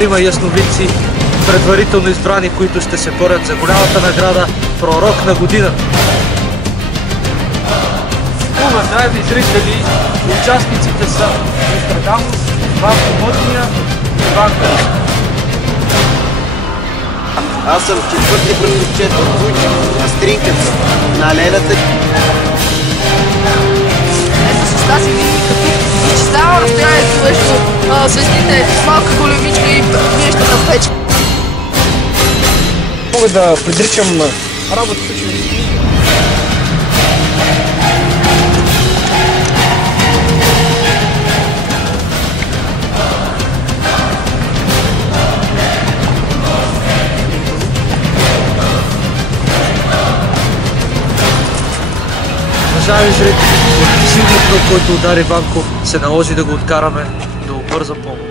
Има ясновидци, предварително избрани, които ще се борят за голямата награда Пророк на годината. Уважаеми зрители, участниците са Нострадамус, Ванко Мътния и Ванко. Аз съм четвърти братовчет от Вучи, на Стринката, на Лената. С тази линика и че става разстоянието между сестите с малка големичка и грещата печка. Мога да предричам работата, че Уважаеми зрители, силният кръг, който удари Ванко, се наложи да го откараме до бърза помощ.